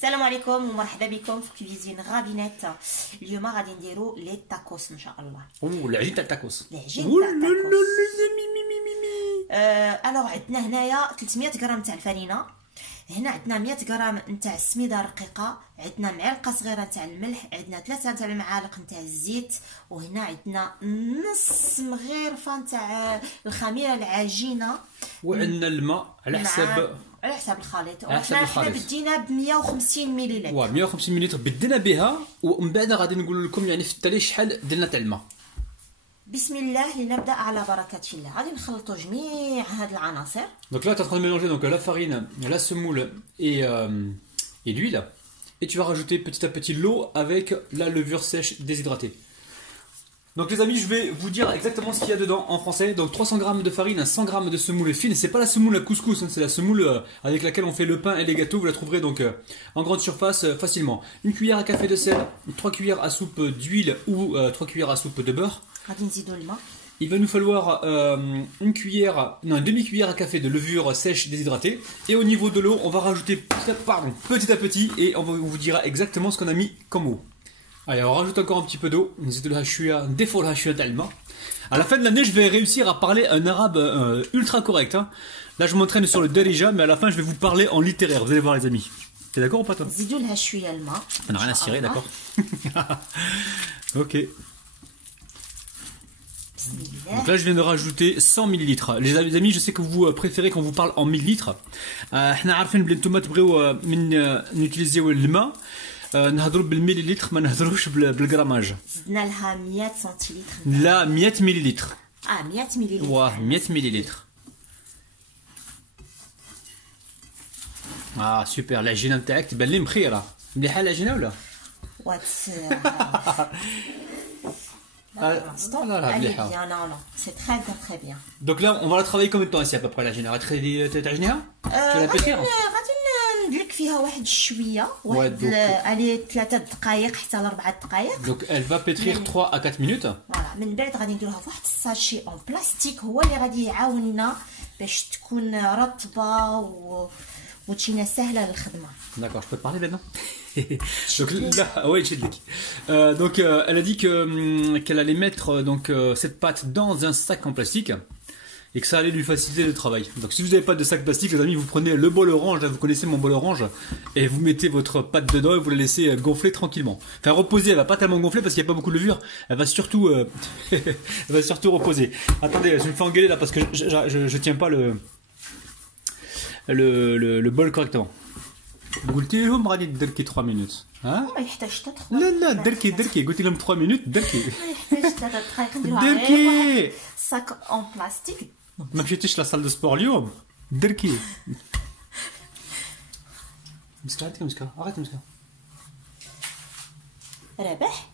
السلام عليكم ومرحبا بكم في كويزين غابينات. اليوم غادي نديرو لي تاكوس ان شاء الله. العجين تاع التاكوس. العجين تاع التاكوس. الوغ عندنا هنايا 300 غرام تاع الفرينه، هنا عندنا 100 غرام نتاع السميده رقيقه، عندنا معلقه صغيره تاع الملح، عندنا 3 تاع المعالق نتاع الزيت، وهنا عندنا نص مغرفه تاع الخميره العجينه، وعندنا الماء على حساب الخليط. وحنا بدينا ب 150 ملل. 150 ملل بدينا بها، ومن بعد غادي نقول لكم يعني في التالي شحال درنا تاع الماء. بسم الله لنبدا على بركه الله. غادي نخلطوا جميع هاد العناصر. Donc là tu es en train de mélanger donc la farine, la semoule et l'huile, et tu vas rajouter petit à petit l'eau avec la levure sèche déshydratée. Donc les amis, je vais vous dire exactement ce qu'il y a dedans en français. Donc 300 g de farine, 100 g de semoule fine. C'est pas la semoule à couscous, hein, c'est la semoule avec laquelle on fait le pain et les gâteaux. Vous la trouverez donc en grande surface facilement. Une cuillère à café de sel, 3 cuillères à soupe d'huile ou 3 cuillères à soupe de beurre. Il va nous falloir une demi-cuillère à café de levure sèche déshydratée. Et au niveau de l'eau, on va rajouter petit à petit, et on vous dira exactement ce qu'on a mis comme eau. Allez, on rajoute encore un petit peu d'eau. À la fin de l'année, je vais réussir à parler un arabe ultra correct. Hein. Là, je m'entraîne sur le Darija, mais à la fin, je vais vous parler en littéraire. Vous allez voir, les amis. T'es d'accord ou pas, toi? On n'a rien à cirer, d'accord? Ok. Donc là, je viens de rajouter 100 ml. Les amis, je sais que vous préférez qu'on vous parle en millilitres. احنا عارفين بلي نتوما تبغيو من نوتيليزيو الماء نهضروا بالمليلتر، ما نهضروش بالغراماج. زدنا لها 100 سنتيلتر. لا 100 مليلتر. 100 مليلتر. واه 100 مليلتر. سوبر. العجينه نتاعك تبان لي مخيره. مليحه العجينه ولا؟ C'est très bien, très bien. Donc là, on va la travailler combien de temps ici à peu près la génération? Tu vas la pétrir? ندلك فيها واحد شويه، عليه 3 دقائق حتى ل 4 دقائق. Donc elle va pétrir 3 à 4 minutes. فوالا من بعد غادي نديروها فواحد الساشي اون بلاستيك، هو اللي غادي يعاوننا باش تكون رطبه وتجينا سهله للخدمه. D'accord, je peux te parler maintenant. Donc là, ouais, donc elle a dit que qu'elle allait mettre donc cette pâte dans un sac en plastique et que ça allait lui faciliter le travail. Donc si vous n'avez pas de sac plastique, les amis, vous prenez le bol orange, là, vous connaissez mon bol orange, et vous mettez votre pâte dedans et vous la laissez gonfler tranquillement. Enfin reposer, elle va pas tellement gonfler parce qu'il n'y a pas beaucoup de levure, elle va surtout elle va surtout reposer. Attendez, je me fais engueuler là parce que je tiens pas le bol correctement. قلتي لهم غادي دركي 3 minutes. ها؟ ما يحتاج حتى 3. لا دركي قلتي لهم 3 minutes دركي. ما يحتاج 3 دقائق نديروها دركي. واحد ساك اون بلاستيك. ما مشيتيش لا سال دو سبور اليوم؟ دركي. مسكه رابح.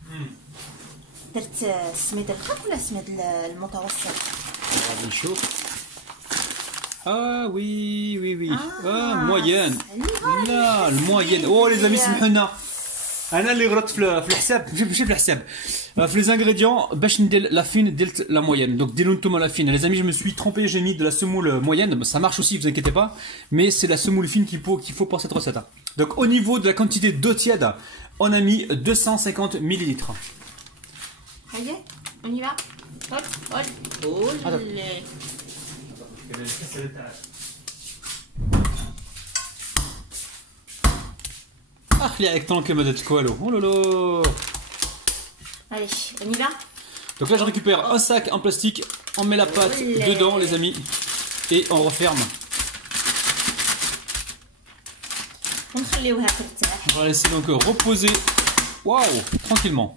درت السميد الرقيق ولا السميد المتوسط؟ غادي نشوف. oui. Moyenne. لا الموين. les amis سمحونا. انا اللي غلطت في الحساب، ماشي في الحساب. في les ingrédients باش ندير la fine ديرت la moyenne. Donc ديروا نتوما la fine. Les amis, je me suis trompé, j'ai mis de la semoule moyenne. Ça marche aussi, vous inquiétez pas, mais c'est la semoule fine qu'il faut pour cette recette. Donc au niveau de la quantité d'eau tiède, on a mis 250 millilitres. Allez, on y va. اخلي عليك طونك ما درت والو. Allez, on y va. Donc là je récupère un sac en plastique, on met la pâte dedans les amis et on referme. On va laisser donc reposer. Waouh, tranquillement.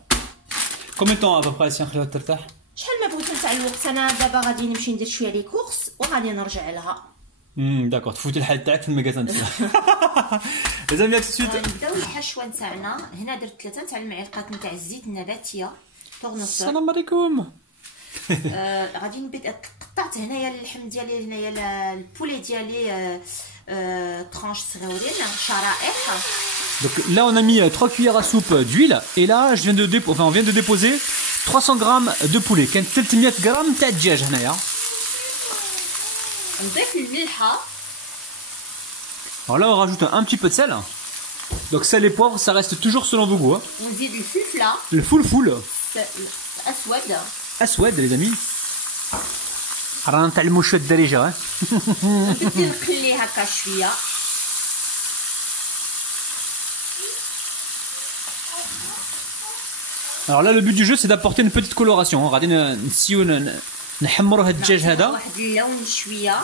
Combien de temps à peu près si on ترتاح؟ شحال ما بغيتو نتاع الوقت. انا دابا غادي نمشي ندير شويه لي كورس وغادي نرجع لها. داكور، تفوتي الحال تاعك في المكازان تاعك. لي زامي تسويت نبداو الحشوه نتاعنا. هنا درت 3 تاع المعلقات نتاع الزيت النباتيه تورنوسول. السلام عليكم. غادي نبدا قطعت هنايا اللحم ديالي، هنايا البولي ديالي ترانش صغيورين شرائح. Donc là on a mis 3 cuillères à soupe d'huile, et là on vient de déposer 300 grammes de poulet. كان 300 غرام تاع الدجاج هنايا. نضيف الملحه. Alors là on rajoute un petit peu de sel. Donc sel et poivre, ça reste toujours selon vos goûts. Hein. ونزيد الفلفله Le full. الاسود. اسود les amis. رانا نتعلموا شويه الدارجه ها. نبدا نقلي هكا شويه. Alors là le but du jeu c'est d'apporter une petite coloration. غادي نسيو نحمروا هاد الدجاج هذا. واحد اللون شويه.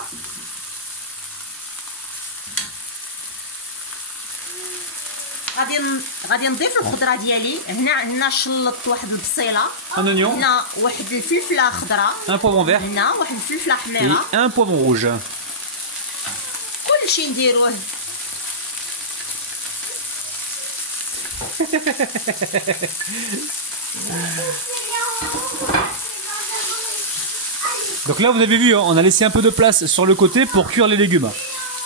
غادي نضيف الخضره ديالي. هنا شلطت واحد البصيله. Un oignon. هنا واحد الفلفله خضراء. Un poivron vert. هنا واحد الفلفله Et حميره. un poivron rouge. كلشي نديروه. Donc là vous avez vu, hein, on a laissé un peu de place sur le côté pour cuire les légumes.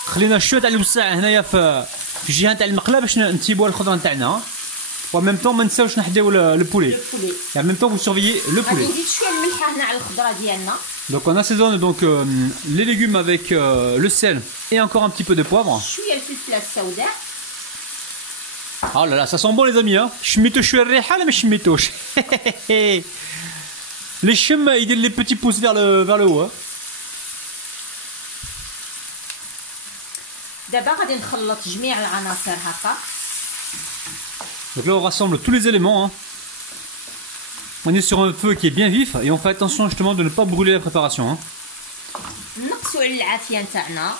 خلينا شويه تاع الوسع هنايا في الجهه تاع المقله باش نتيبوا الخضره نتاعنا. و même temps ما نساوش نحداو le poulet. Et en même temps vous surveillez le poulet. غادي نزيد شويه الملحه هنا على الخضره ديالنا. Donc on assaisonne donc les légumes avec le sel et encore un petit peu de poivre. شويه الفلفله السوداء. Oh là là, ça sent bon les amis hein. شميتوا شويه الريحه ولا ما شميتوش؟ Les chums ils donnent les petits pouces vers le haut. Hein. دابا غادي نخلط جميع العناصر هكا. Donc là on rassemble tous les éléments. Hein. On est sur un feu qui est bien vif et on fait attention justement de ne pas brûler la préparation. Hein. نقصوا على العافيه نتاعنا.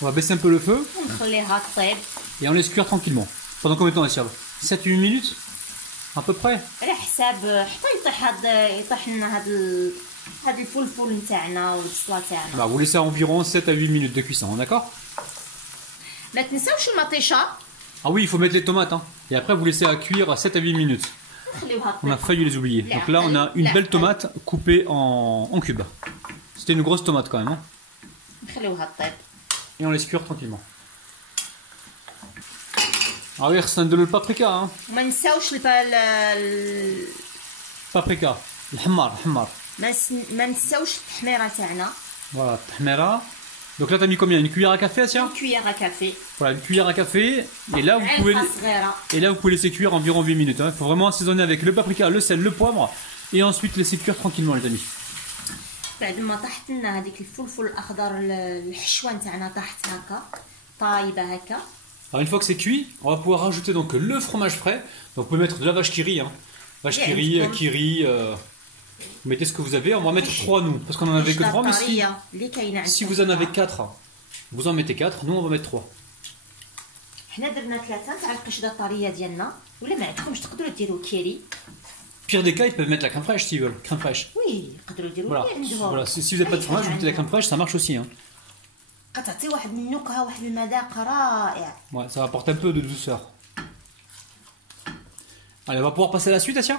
On va baisser un peu le feu ونخليها طيب. et on laisse cuire tranquillement. Pendant combien de temps Asia? 7-8 minutes à peu près. على حساب حتى يطيح لنا هاد الفلفل نتاعنا والبصله تاعنا. Bah, vous laissez environ 7 à 8 minutes de cuisson, d'accord? ما تنساوش المطيشه. Ah oui, il faut mettre les tomates. Hein. Et après, vous laissez à cuire 7 à 8 minutes. نخليوها On a failli les oublier. Donc là, on a une belle tomate coupée en cubes. C'était une grosse tomate quand même. Hein. نخليوها طيب. Et on laisse cuire tranquillement. Ah oui, c'est de le paprika. Hein. وما نساوش Paprika. الحمار. ما نساوش التحميره تاعنا. Voilà, tahmera. Donc là, t'as mis combien? Une cuillère à café, Asia? Une cuillère à café. Voilà, une cuillère à café. Et là, vous pouvez laisser cuire environ 8 minutes. Il faut vraiment assaisonner avec le paprika, le sel, le poivre. Et ensuite laisser cuire tranquillement, les amis. بعد ما طحت لنا هذيك الفلفل الاخضر الحشوه نتاعنا طاحت هكا طايبه هكا. Alors une fois que c'est cuit, on va pouvoir rajouter donc le fromage frais. Donc vous pouvez mettre de la vache qui rit. Hein. Vache qui rit, kiri. Vous mettez ce que vous avez. On va mettre 3 nous. Parce qu'on en avait que 3. Mais si vous en avez 4, vous en mettez 4. Nous on va mettre 3. حنا درنا 3 تاع القشده الطريه ديالنا. ولا ما عندكمش تقدروا ديروا كيري. Pire des cas, ils peuvent mettre la crème fraîche s'ils veulent. Crème fraîche. Oui, يقدروا يديروا Voilà. Si vous n'avez pas de fromage, vous mettez la crème fraîche, ça marche aussi. Hein. كتعطي واحد النكهه واحد المذاق رائع. Ouais, ça apporte un peu de douceur. Allez, on va pouvoir passer à la suite, Asia?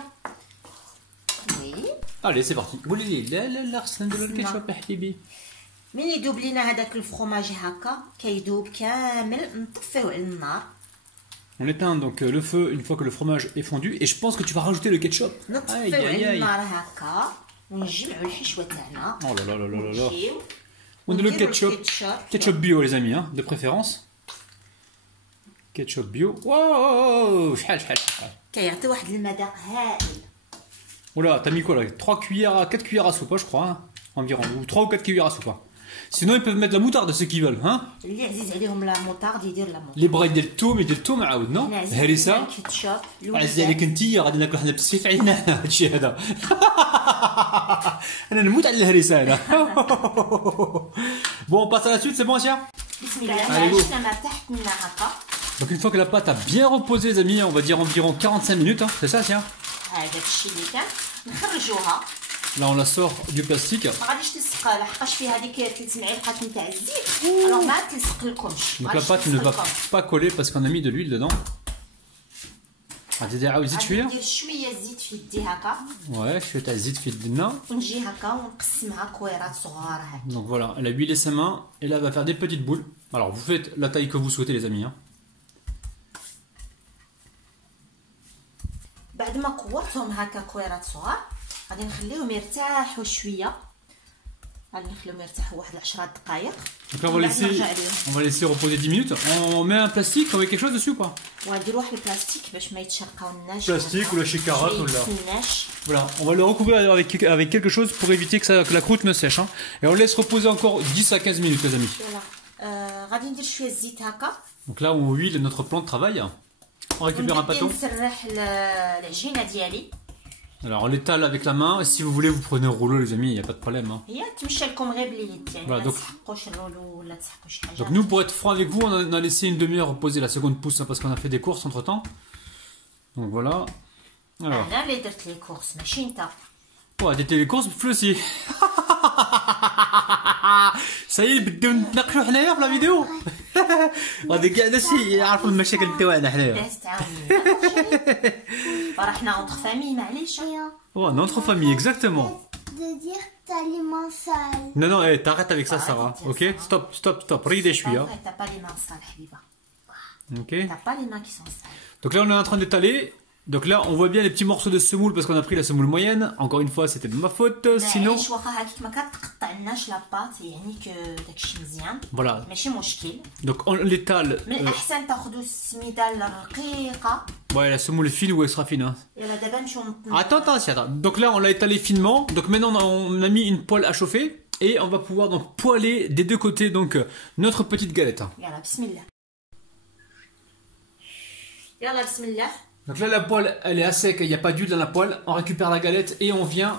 Oui. Allez, c'est parti. قولي لي لا خصنا نديرو الكاتشوب حبيبي. من يدوب لينا هذاك الفرماج هكا كيدوب كامل نطفيوه على النار. On éteint donc le feu une fois que le fromage est fondu et je pense que tu vas rajouter le ketchup. نطفيوه على النار هكا ونجمعوا الحشوه تاعنا. Oh là là là là là. On a le ketchup bio les amis, hein, de préférence. Ketchup bio. Wow, شحال. كيعطي واحد المذاق هائل. Oula, t'as mis quoi là? 4 cuillères à soupe, je crois, hein, environ, ou 3 ou 4 cuillères à soupe. Hein. Sinon ils peuvent mettre la moutarde ceux qui veulent, hein. اللي عزيز عليهم لا موطارد يدير لا موطارد. Les brailles ديال الثوم يدير الثوم عاود نو. هريسه. عزيز عليك انت غادي ناكل حنا بالسيف علينا هادشي هذا. انا نموت على الهريسه هذا. Bon, on passe à la suite, c'est bon, Asia? بسم الله. ما ارتحت لنا هكا. Donc une fois que la pâte a bien reposé les amis, on va dire environ 45 minutes, hein, c'est ça Asia? هذاك الشيء اللي كان نخرجوها. Là on la sort du plastique. ما غاديش تلصق لحقاش فيها هذيك 3 معالق نتاع الزيت. الوغ ما تلصق لكمش. Donc la pâte ne va pas coller parce qu'on a mis de l'huile dedans. غادي عاود زيت شويه. ندير شويه زيت في يدي هكا. Ouais, شويه تاع الزيت في يدنا. ونجي هكا ونقسمها كويرات صغار هكا. Donc voilà, elle a huilé ses mains et là elle va faire des petites boules. Alors vous faites la taille que vous souhaitez les amis. Hein. بعد ما كورتهم هكا كويرات صغار غادي نخليهم يرتاحوا شويه غادي نخليهم يرتاحوا واحد 10 دقائق. Donc là on va laisser reposer 10 minutes. On met un plastique avec quelque chose dessus ou pas? ونديروا واحد البلاستيك باش ما يتشرقاوناش. Plastique ou la chicarate ou là. Voilà, on va le recouvrir avec quelque chose pour éviter que la croûte ne sèche. Hein. Et on laisse reposer encore 10 à 15 minutes les amis. Voilà. غادي ندير شويه الزيت هكا. Donc là on huile notre plan de travail. On récupère un pâteau. نسرح العجينه ديالي. Alors on l'étale avec la main. Si vous voulez vous prenez un rouleau les amis, il n'y a pas de problème. Hein. هي تمشى لكم غير باليد يعني Voilà, ما تسحقوش الرولو ولا تسحقوا شي حاجه. Donc nous pour être franc avec vous, on a laissé une demi-heure reposer la seconde pousse hein, parce qu'on a fait des courses entre temps. Donc voilà. Alors. انا اللي درت لي كورس ماشي انت. Ouais, des télécourses بفلوسي. Ça y est بداو نتناقشوا حنايا في لا فيديو. غادي كاع الناس يعرفوا المشاكل تاعنا حنايا. راه حنا اونتر فامي معليش. Ouais, notre famille exactement. De dire que t'as les mains sales. Non non, hey, t'arrêtes avec ça Sarah. OK? Stop. Rigolez je suis hein. T'as pas les mains sales حبيبه. OK. T'as pas les mains qui sont sales. Donc là on est en train d'étaler. Donc là, on voit bien les petits morceaux de semoule parce qu'on a pris la semoule moyenne. Encore une fois, c'était de ma faute. Sinon. Voilà. Donc on l'étale. Ouais, la semoule est fine ou elle sera fine. Hein. Attends. Donc là, on l'a étalé finement. Donc maintenant, on a mis une poêle à chauffer et on va pouvoir donc poêler des deux côtés donc notre petite galette. Donc là la poêle elle est à sec, il n'y a pas d'huile dans la poêle, on récupère la galette et on vient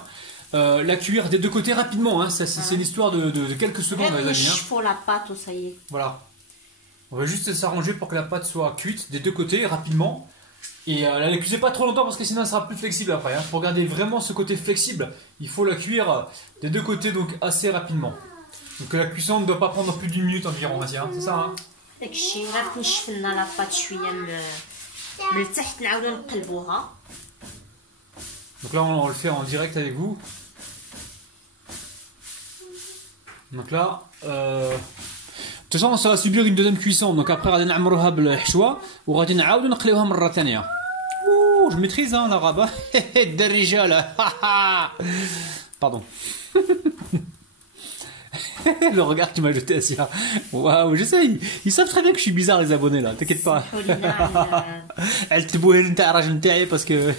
la cuire des deux côtés rapidement, hein. C'est une histoire de quelques secondes les amis. Hein. Pour la pâte, ça y est. Voilà, on va juste s'arranger pour que la pâte soit cuite des deux côtés rapidement et ne la cuisez pas trop longtemps parce que sinon elle sera plus flexible après. Hein. Pour garder vraiment ce côté flexible, il faut la cuire des deux côtés donc assez rapidement. Donc la cuisson ne doit pas prendre plus d'une minute environ, hein, c'est ça hein. Donc là on le fait en direct avec vous. Donc là de toute façon ça va subir une deuxième cuisson. Donc après غادي نعمروها بالحشوه وغادي نعاودو نقليوها مره ثانيه. Je maîtrise hein l'arabe. الرجال. Pardon. Le regard que tu m'as jeté Assia. Waouh, je sais, ils savent très bien que je suis bizarre les abonnés là, t'inquiète pas. Elle te bouhe نتاع الراجل نتاعي parce que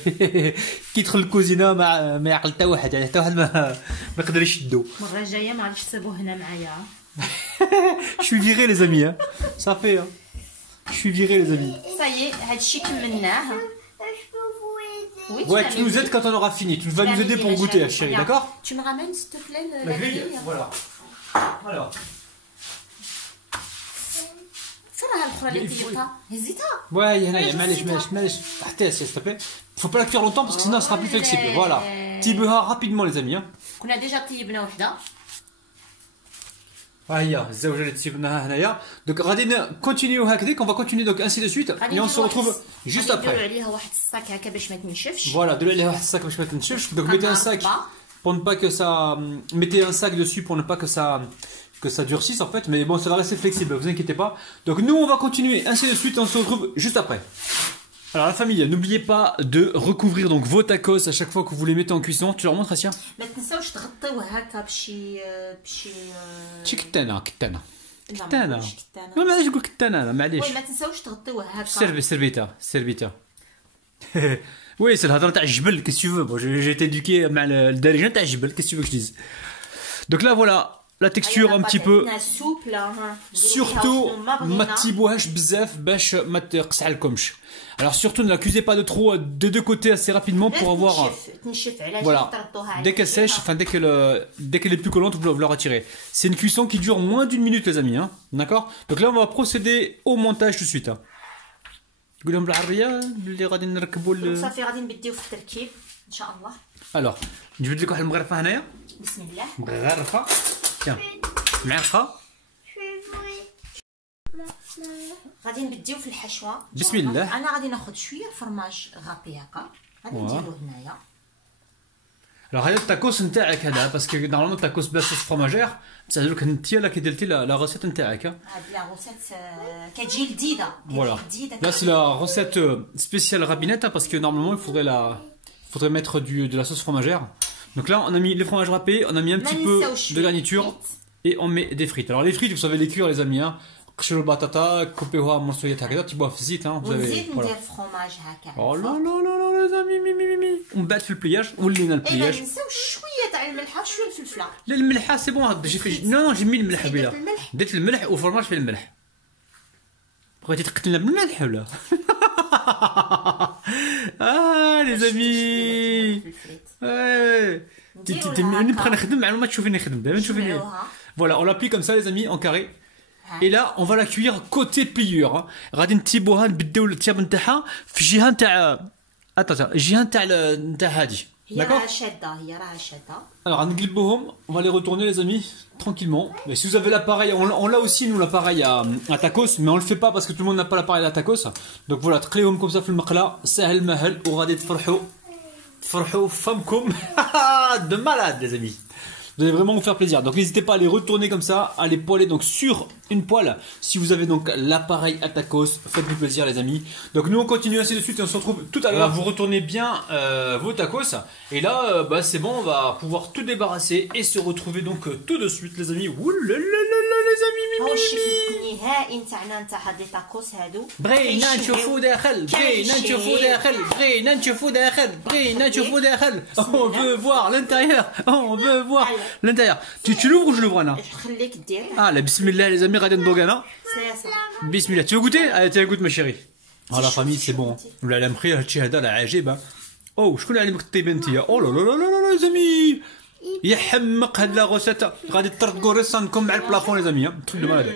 كي يدخل الكوزينه ما يعقل حتى واحد يعني حتى واحد ما يقدر يشدو. المره الجايه ما غاديش تسيبوه هنا معايا. Je suis viré les amis hein. Ça fait hein. Je suis viré les amis. Ça y est, هادشي كملناه. Oui, ouais, tu nous aides quand on aura fini. Tu vas nous aider pour goûter, chérie, d'accord? Tu me ramènes, s'il te plaît, la grille. Voilà. Alors. Ouais, il y en a, معليش. Arrêtez, s'il te plaît. Faut pas la cuire longtemps parce que sinon elle sera plus flexible. Voilà. Tibeha rapidement, les amis. كنا ديجا طيبنا وحده. هيا الزوجه اللي تسيبناها هنايا دونك غادي نكونتينيو هكذاك on va continuer donc ainsi de suite et on se retrouve juste après. نديروا عليها واحد الصاك هكا باش ما تنشفش. Voilà, ديروا عليها واحد الصاك باش ما تنشفش. Donc mettez un sac pour ne pas que ça mettez un sac dessus pour ne pas que ça durcisse en fait, mais bon ça va rester flexible, vous inquiétez pas. Donc nous on va continuer ainsi de suite, on se retrouve juste après. Alors la famille, n'oubliez pas de recouvrir donc vos tacos à chaque fois que vous les mettez en cuisson. Tu leur montres Assia? ما تنساوش تغطيوه هكا بشي كتانه لا ما معليش نقول كتانه انا معليش. وي ما تنساوش تغطيوه هكا سيرفيتا وي سي الهضره تاع الجبل كيس tu veux. Bon, j'ai été éduqué مع الدارجه تاع الجبل كيس tu veux que je dise. Donc là voilà la texture un petit peu surtout ما تسيبوهاش بزاف باش ما تقصعلكمش. Alors surtout ne la cuisez pas de trop des deux côtés assez rapidement pour avoir voilà dès qu'elle sèche, enfin dès qu'elle est plus collante vous la retirez. C'est une cuisson qui dure moins d'une minute les amis hein. D'accord? Donc là on va procéder au montage tout de suite. قول لهم بالعربيه اللي غادي نركبوا صافي غادي نبداو في التركيب ان شاء الله. Alors نجبد لك واحد المغرفه هنايا. بسم الله. مغرفه tiens معلقه. غادي نبداو في الحشوه. بسم الله. انا غادي ناخذ شويه فرماج غابي هكا غادي نديرو هنايا. Alors هذا التاكوس نتاعك هذا باسكو نورمالمون التاكوس بلا صوص فرماجير بصح دوك انت لا كي درتي لا روسيت نتاعك. هاد لا روسيت كتجي جديده. Voilà. Là c'est la recette spéciale rapinette parce que normalement il faudrait mettre de la sauce fromagère. Donc là, on a mis les fromages râpés, on a mis un petit peu de garniture et on met des frites. Alors les frites, vous savez les cuire les amis. Hein. قشروا البطاطا كوبيوها مرصويات هكذا تجيبوها في الزيت ها ونزيد ندير فروماج هكا لا لا لا les amis مي ومن بعد في البلياج ولينا البلياج ايوا نساو شويه تاع الملحه شويه الفلفله لا الملحه سي بون جي نو جي مي الملح بلا درت الملح والفرماج في الملح بغيتي تقتلنا بالملح ولا لي زامي نبقى نخدم معلومات تشوفيني نخدم دابا تشوفيني فوالا اون لابلي كوم سا لي زامي اون كاري. Et là, on va la cuire côté pliure. غادي نتيبوها نبداو الطياب نتاعها في الجهه نتاع الجهه نتاع هادي. هي راها شاده هي راها شاده. Alors نقلبوهم, on va les retourner les amis tranquillement. Mais si vous avez l'appareil, on l'a aussi nous l'appareil à tacos, mais on le fait pas parce que tout le monde n'a pas l'appareil à tacos. Donc voilà, تقليهم comme ça في المقله سهل مهل وغادي تفرحوا فمكم de malade les amis. Vous allez vraiment vous faire plaisir. Donc n'hésitez pas à les retourner comme ça, à les poêler donc sur une poêle. Si vous avez donc l'appareil à tacos, faites-vous plaisir les amis. Donc nous on continue ainsi de suite et on se retrouve tout à l'heure. Vous retournez bien vos tacos. Et là c'est bon, on va pouvoir tout débarrasser et se retrouver donc tout de suite les amis. Oulalala les amis. هو الشكل النهائي نتاعنا نتاع هاد لي تاكوس هادو. بغينا نشوفوا داخل بغينا نشوفوا داخل. On veut voir l'intérieur. On veut voir l'intérieur. Tu l'ouvres ou je l'ouvre Anna? خليك دير. Ah la bismillah les amis, غادي ندوق انا. Bismillah. Tu veux goûter? Allez, tiens, goûte ma chérie. Ah la famille c'est bon. ولا لا مخير هادشي هذا لا عجيب. او شكون اللي علمك الطيبه انت؟ او لا لا لا لا les amis. يحمق هاد لا غوسيت غادي تطردقوا ريسانكم مع البلافون لي زامي تخدم مال هذا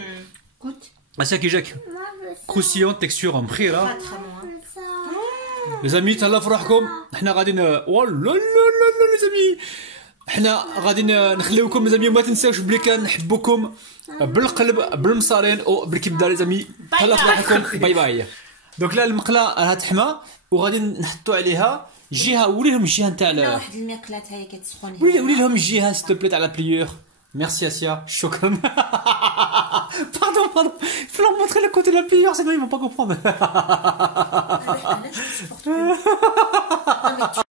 كنت اساكي جاك كروسيون تكستور مخيره لي زامي تهلا في روحكم حنا غادي لا لا لا لي زامي حنا غادي نخليوكم لي زامي وما تنساوش بلي كنحبوكم بالقلب بالمصارين او بالكبده لي زامي تهلا في روحكم باي باي. دونك لا المقله راها تحمى وغادي نحطوا عليها جهه ولي لهم الجهه نتاع واحد المقلات هاي كتسخن ولي لهم الجهه s'il te plaît تاع لا بليور. Merci Asia, شكرا. Pardon, il faut leur montrer le côté de la pliure, sinon ils vont pas comprendre.